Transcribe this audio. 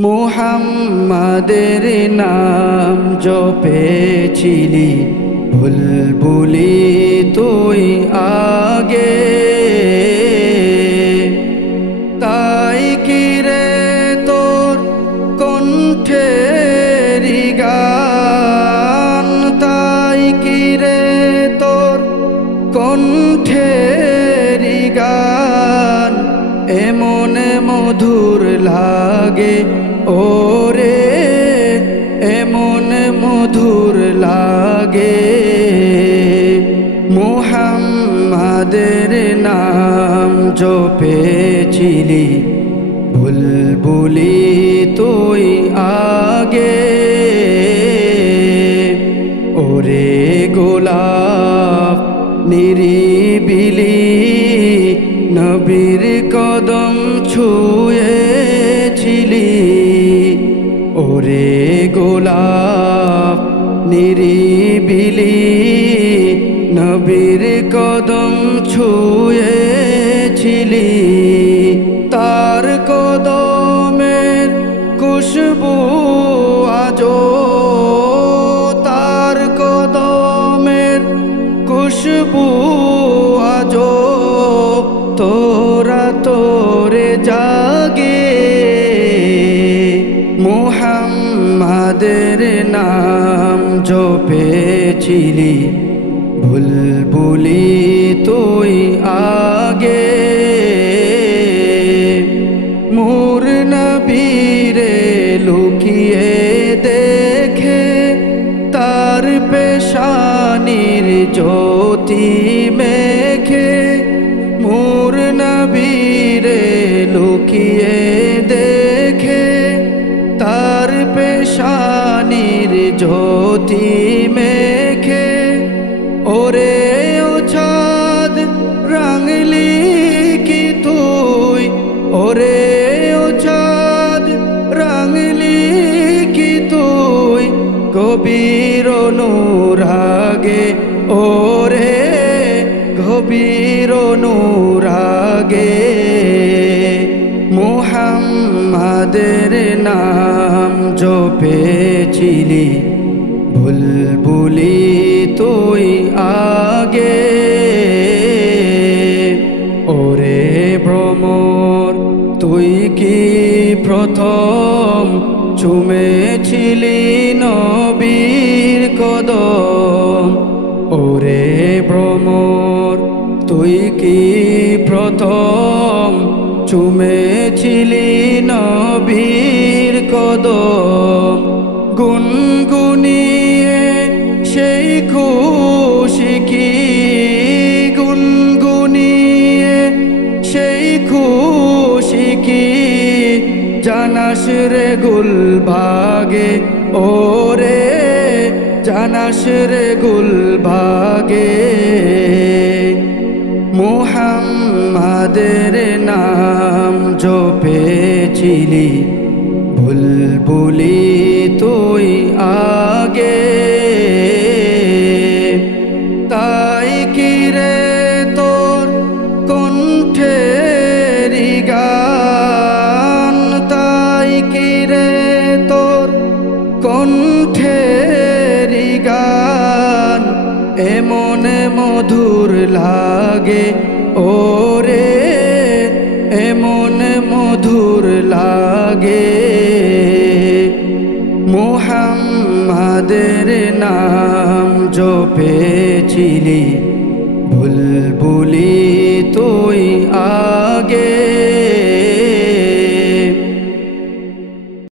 মুহাম্মাদের নাম জপেছিলি বুলবুলি তুই আগে, তাই কি রে তোর কণ্ঠের গান, তাই কি রে তোর কণ্ঠের গান এমন মধুর লাগে ওরে, এমন মধুর লাগে। মুহাম্মাদের নাম জপেছিলি বুলবুলি তুই আগে, ওরে গোলাপ নিরিবিলি নবীর কদম ছুঁয়েছিলি, ওরে গোলাপ নিরিবিলি নবীর কদম ছুঁয়েছিলি। তার কদমের খুশবু আজো, তার কদমের খুশবু আজো তোরা তোরে জাগে। মুহাম্মাদের নাম জপেছিলি বুলবুলি তুই আগে, মোর নবীরে লুকিয়ে দেখে তার পেশানির জ্যোতি মেখে, মোর নবীরে লুকিয়ে দেখে তার পেশানির জ্যোতি মেখে, ওরে ও চাঁদ রাঙলি কি তুই, ওরে ও চাঁদ রাঙলি কি তুই গভীর অনুরাগে, ওরে গভীর অনুরাগে। মুহাম্মাদের নাম জপেছিলি বুলবুলি তুই আগে, ওরে ভ্রমর তুই কি প্রথম চুমেছিলি নবীর কদম, ওরে ভ্রমর তুই কি প্রথম চুমেছিলি নবীর কদম। গুনগুনিয়ে সেই খুশি কি, গুনগুনিয়ে সেই খুশি কি জানাস রে গুলভাগে, ওরে জানাস রে গুলভাগে। মুহাম্মাদের নাম জপেছিলি বুলবুলি তুই আগে, তাই কি রে তোর কণ্ঠের গান, তাই কি রে তোর কণ্ঠের গান এমন মধুর লাগে ওরে, এমন মধুর লাগে। মুহাম্মাদের নাম জপেছিলি বুলবুলি তুই